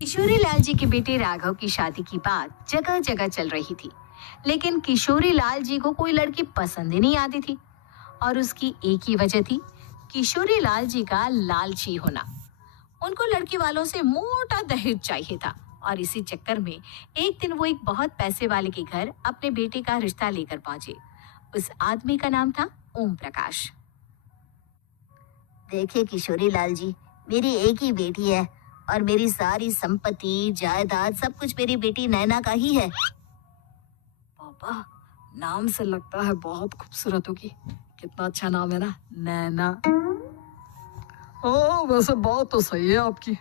किशोरी लाल जी के बेटे राघव की शादी की बात जगह जगह चल रही थी। लेकिन किशोरी लाल जी को कोई लड़की पसंद ही नहीं आती थी। और उसकी एक ही वजह थी, किशोरी लाल जी का लालची होना। उनको लड़की वालों से मोटा दहेज चाहिए था। और इसी चक्कर में एक दिन वो एक बहुत पैसे वाले के घर अपने बेटे का रिश्ता लेकर पहुंचे। उस आदमी का नाम था ओम प्रकाश। देखिए किशोरी लाल जी, मेरी एक ही बेटी है और मेरी सारी संपत्ति जायदाद सब कुछ मेरी बेटी नैना का ही है। पापा, नाम से लगता है बहुत खूबसूरत होगी। कितना अच्छा नाम है ना, नैना। ओ, वैसे बात तो सही है आपकी।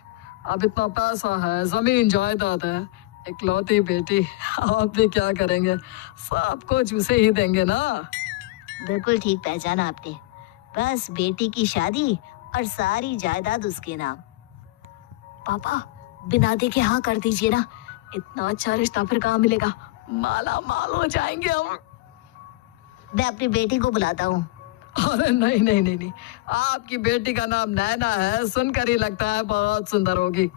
अब इतना पैसा है, जमीन जायदाद है, इकलौती बेटी। आप भी क्या करेंगे, सब कुछ उसे ही देंगे ना। बिल्कुल ठीक पहचाना आपने। बस बेटी की शादी और सारी जायदाद उसके नाम। पापा, बिना देखे हाँ कर दीजिए ना। इतना अच्छा रिश्ता फिर कहाँ मिलेगा, माला माल हो जाएंगे हम। मैं अपनी बेटी को बुलाता हूँ। अरे नहीं नहीं नहीं नहीं, आपकी बेटी का नाम नैना है, सुनकर ही लगता है बहुत सुंदर होगी।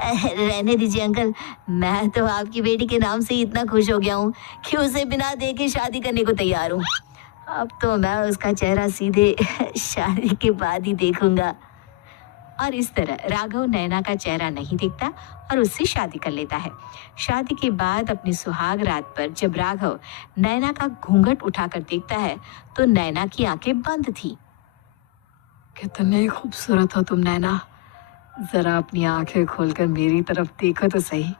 रहने दीजिए अंकल, मैं तो आपकी बेटी के नाम से ही इतना खुश हो गया हूँ कि उसे बिना देखे शादी करने को तैयार हूँ। अब तो मैं उसका चेहरा सीधे शादी के बाद ही देखूंगा। और इस तरह राघव नैना का चेहरा नहीं देखता और उससे शादी कर लेता है। शादी के बाद अपनी सुहाग रात पर जब राघव नैना का घूंघट उठाकर देखता है तो नैना की आंखें बंद थी। कितने खूबसूरत हो तुम नैना, जरा अपनी आंखें खोलकर मेरी तरफ देखो तो सही।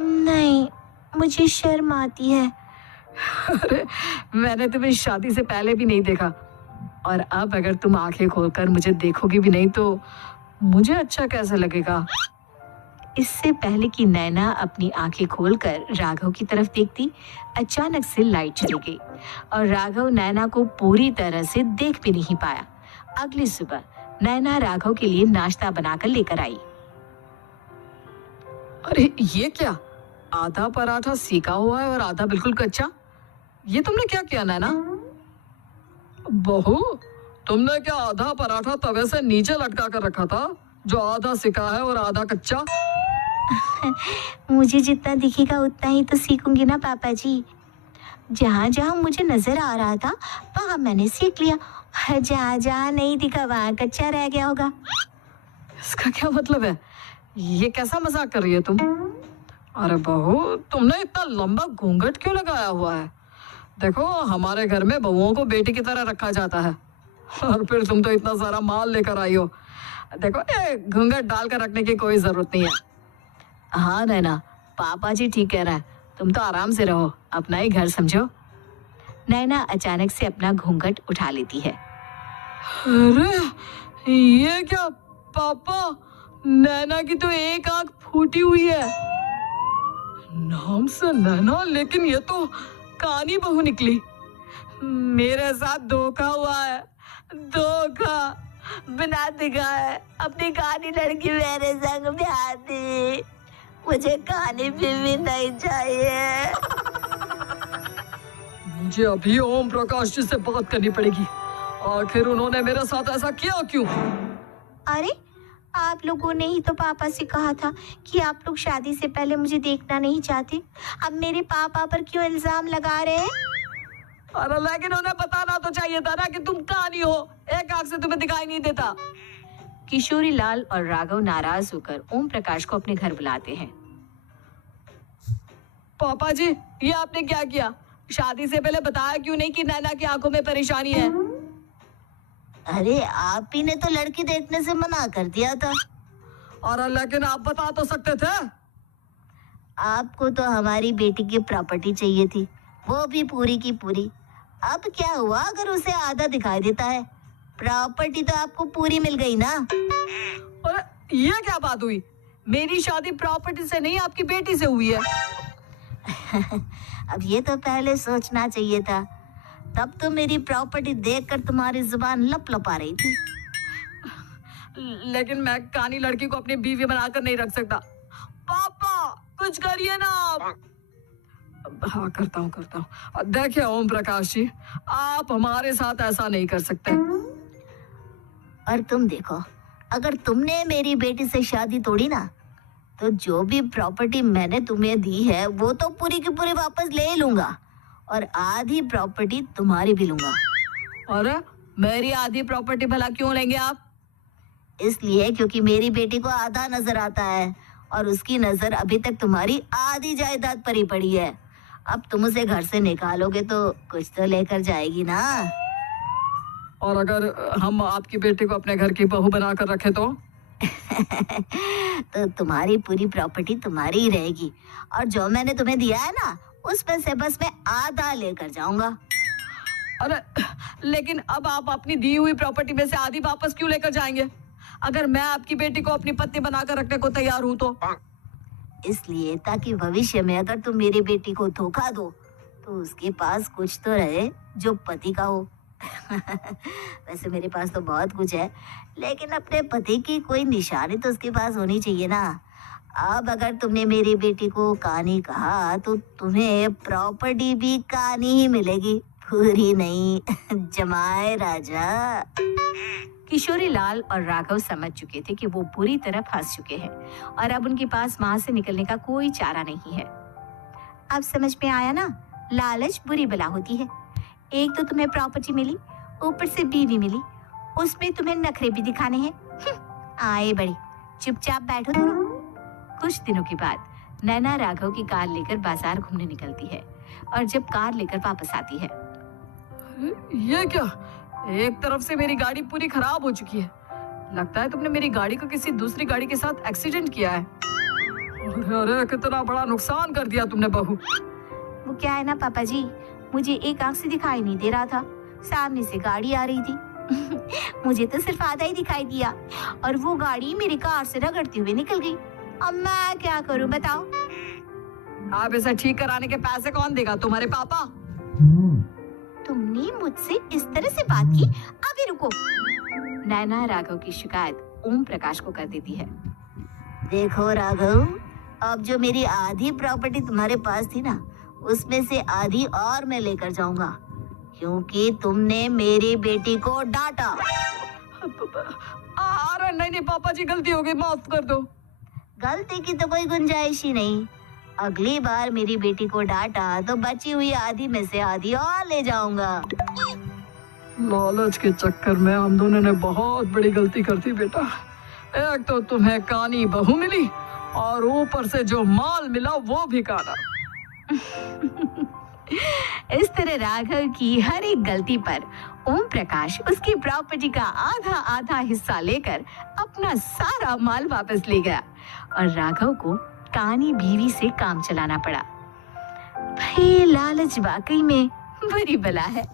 नहीं, मुझे शर्म आती है। अरे, मैंने तुम्हें शादी से पहले भी नहीं देखा, और अब अगर तुम आंखें खोलकर मुझे देखोगी भी नहीं तो मुझे अच्छा कैसे लगेगा। इससे पहले कि नैना अपनी आंखें खोलकर राघव की तरफ देखती, अचानक से लाइट चली गई और राघव नैना को पूरी तरह से देख भी नहीं पाया। अगली सुबह नैना राघव के लिए नाश्ता बनाकर लेकर आई। अरे ये क्या, आधा पराठा सेका हुआ है और आधा बिल्कुल कच्चा। ये तुमने क्या किया नैना? बहू, तुमने क्या आधा पराठा तवे से नीचे लटका कर रखा था, जो आधा सेका है और आधा कच्चा? मुझे जितना दिखेगा उतना ही तो सीखूंगी ना पापा जी। जहाँ जहाँ मुझे नजर आ रहा था वहाँ मैंने सीख लिया, जहाँ जहाँ नहीं दिखा वहाँ कच्चा रह गया होगा। इसका क्या मतलब है? ये कैसा मजाक कर रही है तुम? अरे बहू, तुमने इतना लंबा घूंघट क्यों लगाया हुआ है? देखो, हमारे घर में बहुओं को बेटी की तरह रखा जाता है, और फिर तुम तो इतना सारा माल लेकर आई हो। देखो, ये घूंघट डालकर रखने की कोई जरूरत नहीं है। हाँ नैना, पापा जी ठीक कह रहा है, तुम तो आराम से रहो, अपना ही घर समझो। नैना अचानक से अपना घूंघट उठा लेती है। अरे ये क्या पापा, नैना की तो एक आंख फूटी हुई है। नाम से नैना, लेकिन ये तो कानी बहू निकली। मेरे साथ धोखा हुआ है, धोखा। बिना दिखाए अपनी कहानी लड़की मेरे संग ब्याह दी। मुझे कहानी भी नहीं चाहिए। मुझे अभी ओम प्रकाश जी से बात करनी पड़ेगी। आखिर उन्होंने मेरे साथ ऐसा किया क्यों? अरे, आप लोगों ने ही तो पापा से कहा था कि आप लोग शादी से पहले मुझे देखना नहीं चाहते। अब मेरे पापा पर क्यों इल्जाम लगा रहे हैं? अरे लेकिन उन्हें बताना तो चाहिए था ना कि तुम कहानी हो, एक आंख से तुम्हें दिखाई नहीं देता। किशोरी लाल और राघव नाराज होकर ओम प्रकाश को अपने घर बुलाते हैं। पापा जी, ये आपने क्या किया? शादी से पहले बताया क्यों नहीं कि नैना की आंखों में परेशानी है? अरे, आप ही ने तो लड़की देखने से मना कर दिया था। और लेकिन आप बता तो सकते थे। आपको तो हमारी बेटी की प्रॉपर्टी चाहिए थी, वो भी पूरी की पूरी। अब क्या हुआ अगर उसे आधा दिखाई देता है? प्रॉपर्टी तो आपको पूरी मिल गई ना। और ये क्या बात हुई? मेरी शादी प्रॉपर्टी से नहीं, आपकी बेटी से हुई है। अब ये तो पहले सोचना चाहिए था। तब तो मेरी प्रॉपर्टी देखकर तुम्हारी जुबान लप लप आ रही थी। लेकिन मैं कानी लड़की को अपनी बीवी बनाकर नहीं रख सकता। पापा, कुछ करिए ना आप। हाँ, करता हूँ। देखिए ओम प्रकाश जी, आप हमारे साथ ऐसा नहीं कर सकते। और तुम देखो, अगर तुमने मेरी बेटी से शादी तोड़ी ना तो जो भी प्रॉपर्टी मैंने तुम्हें दी है वो तो पूरी की पूरी वापस ले ही लूंगा और आधी प्रॉपर्टी तुम्हारी भी लूंगा। अरे मेरी आधी प्रॉपर्टी भला क्यों लेंगे आप? इसलिए क्योंकि मेरी बेटी को आधा नजर आता है और उसकी नजर अभी तक तुम्हारी आधी जायदाद पर ही पड़ी है। अब तुम उसे घर से निकालोगे तो कुछ तो लेकर जाएगी ना। और अगर हम आपकी बेटी को अपने घर की बहू बनाकर रखे तो? तो तुम्हारी पूरी प्रॉपर्टी तुम्हारी ही रहेगी और जो मैंने तुम्हें दिया है ना उसमें से बस मैं आधा लेकर जाऊंगा। अरे लेकिन अब आप अपनी दी हुई प्रॉपर्टी में से आधी वापस क्यों लेकर जाएंगे? अगर मैं आपकी बेटी को अपनी पत्नी बनाकर रखने को तैयार हूं तो? इसलिए ताकि भविष्य में अगर तुम मेरी बेटी को धोखा दो तो उसके पास कुछ तो रहे जो पति का हो। वैसे मेरे पास तो बहुत कुछ है लेकिन अपने पति की कोई निशानी तो उसके पास होनी चाहिए ना। अब अगर तुमने मेरी बेटी को कहानी कहा तो तुम्हें प्रॉपर्टी भी कहानी ही मिलेगी, पूरी नहीं। जमाए राजा। किशोरी लाल और राघव समझ चुके थे कि वो बुरी तरह फंस चुके हैं और अब उनके पास वहां से निकलने का कोई चारा नहीं है। अब समझ में आया ना, लालच बुरी बला होती है। एक तो तुम्हें प्रॉपर्टी मिली, ऊपर से बीवी मिली, उसमें तुम्हें नखरे भी दिखाने हैं। आए बड़े, चुपचाप बैठो दोनों। कुछ दिनों के बाद नैना राघव की कार लेकर बाजार घूमने निकलती है और जब कार लेकर वापस आती है, ये क्या? एक तरफ से मेरी गाड़ी पूरी खराब हो चुकी है। लगता है तुमने मेरी गाड़ी को किसी दूसरी गाड़ी के साथ एक्सीडेंट किया है। अरे कितना बड़ा नुकसान कर दिया तुमने बहू। वो क्या है ना पापा जी, मुझे एक आंख से दिखाई नहीं दे रहा था, सामने से गाड़ी आ रही थी। मुझे तो सिर्फ आधा ही दिखाई दिया और वो गाड़ी मेरी कार से रगड़ती हुई निकल गई। अब मैं क्या करूं बताओ? आप इसे ठीक कराने के पैसे कौन देगा? तुम्हारे पापा? तुमने मुझसे इस तरह से बात की? अभी रुको। नैना राघव की शिकायत ओम प्रकाश को कर देती है। देखो राघव, अब जो मेरी आधी प्रॉपर्टी तुम्हारे पास थी ना उसमें से आधी और मैं लेकर जाऊंगा क्योंकि तुमने मेरी बेटी को डांटा। अरे नहीं पापा जी, गलती हो गई, माफ कर दो। गलती की तो कोई गुंजाइश ही नहीं। अगली बार मेरी बेटी को डांटा तो बची हुई आधी में से आधी और ले जाऊंगा। लालच के चक्कर में हम दोनों ने बहुत बड़ी गलती कर दी बेटा। एक तो तुम्हें कानी बहू मिली और ऊपर से जो माल मिला वो भी काना। इस तरह राघव की हर एक गलती पर ओम प्रकाश उसकी प्रॉपर्टी का आधा आधा हिस्सा लेकर अपना सारा माल वापस ले गया और राघव को कानी बीवी से काम चलाना पड़ा। भाई लालच वाकई में बुरी बला है।